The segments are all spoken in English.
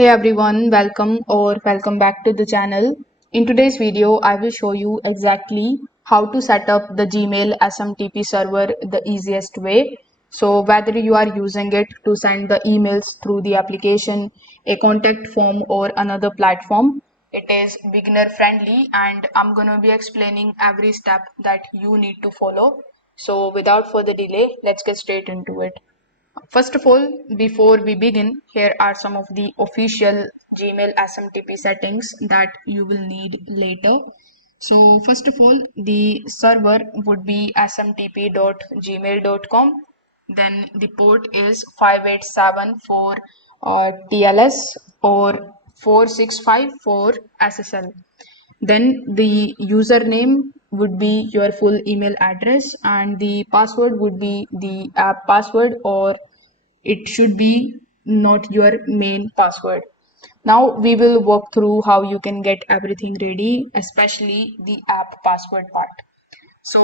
Hey everyone, welcome back to the channel. In today's video, I will show you exactly how to set up the Gmail SMTP server the easiest way. So whether you are using it to send the emails through the application, a contact form or another platform, it is beginner friendly and I'm going to be explaining every step that you need to follow. So without further delay, let's get straight into it. First of all, before we begin, here are some of the official Gmail SMTP settings that you will need later. So first of all, the server would be smtp.gmail.com. Then the port is 587 for TLS or 465 for SSL. Then the username would be your full email address and the password would be the app password, or it should be not your main password. Now we will walk through how you can get everything ready, especially the app password part. So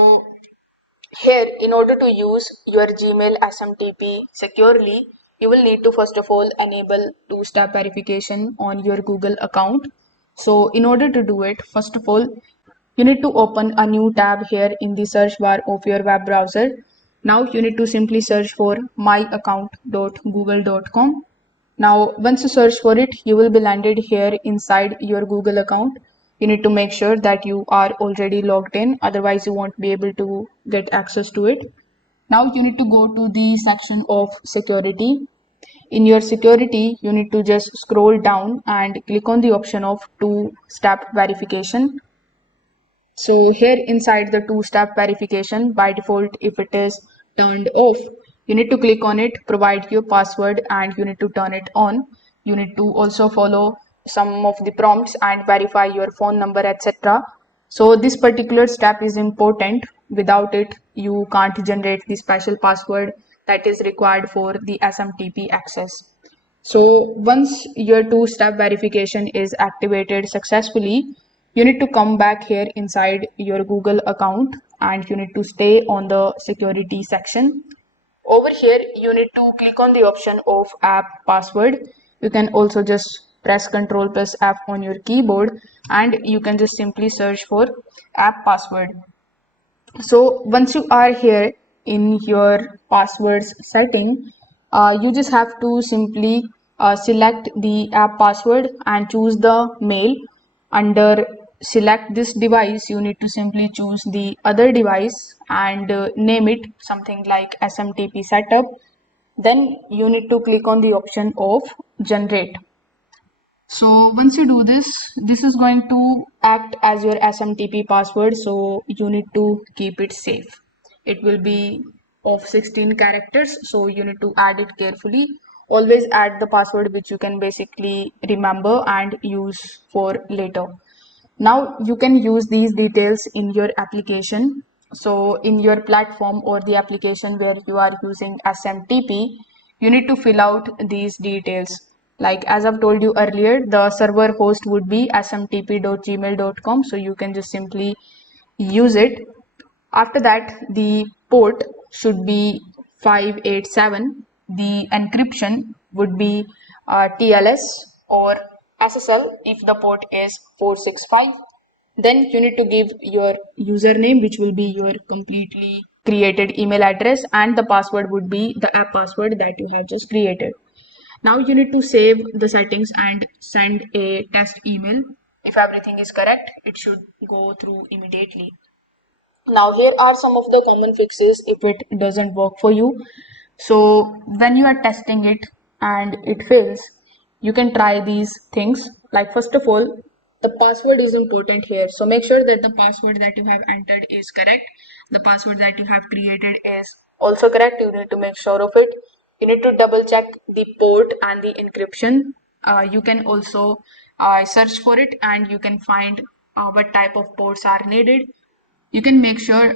here, in order to use your Gmail SMTP securely, you will need to first of all enable two-step verification on your Google account. So in order to do it, first of all, you need to open a new tab here in the search bar of your web browser. Now you need to simply search for myaccount.google.com. Now, once you search for it, you will be landed here inside your Google account. You need to make sure that you are already logged in, otherwise you won't be able to get access to it. Now you need to go to the section of security. In your security, you need to just scroll down and click on the option of two-step verification. So here inside the two-step verification, by default, if it is turned off, you need to click on it, provide your password, and you need to turn it on. You need to also follow some of the prompts and verify your phone number, etc. So this particular step is important. Without it, you can't generate the special password that is required for the SMTP access. So once your two-step verification is activated successfully, you need to come back here inside your Google account and you need to stay on the security section. Over here, you need to click on the option of app password. You can also just press Ctrl plus F on your keyboard and you can just simply search for app password. So once you are here in your passwords setting, you just have to simply select the app password and choose the mail. Under select this device, you need to simply choose the other device and name it something like SMTP setup. Then you need to click on the option of generate. So once you do this, this is going to act as your SMTP password. So you need to keep it safe. It will be of 16 characters. So you need to add it carefully. Always add the password which you can basically remember and use for later. Now you can use these details in your application. So in your platform or the application where you are using SMTP, you need to fill out these details. Like as I've told you earlier, the server host would be smtp.gmail.com. So you can just simply use it. After that, the port should be 587. The encryption would be TLS or SSL if the port is 465. Then you need to give your username, which will be your completely created email address, and the password would be the app password that you have just created. Now you need to save the settings and send a test email. If everything is correct, it should go through immediately. Now here are some of the common fixes if it doesn't work for you. So when you are testing it and it fails, you can try these things. Like first of all, the password is important here. So make sure that the password that you have entered is correct. The password that you have created is also correct. You need to make sure of it. You need to double check the port and the encryption. You can also search for it and you can find what type of ports are needed. You can make sure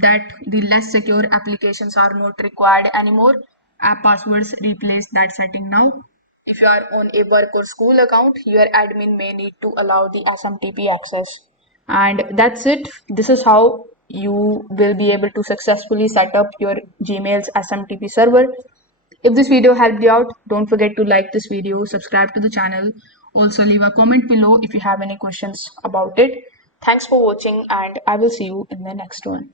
that the less secure applications are not required anymore. App passwords replace that setting now. If you are on a work or school account, your admin may need to allow the SMTP access. And that's it. This is how you will be able to successfully set up your Gmail's SMTP server. If this video helped you out, don't forget to like this video, subscribe to the channel. Also leave a comment below if you have any questions about it. Thanks for watching and I will see you in the next one.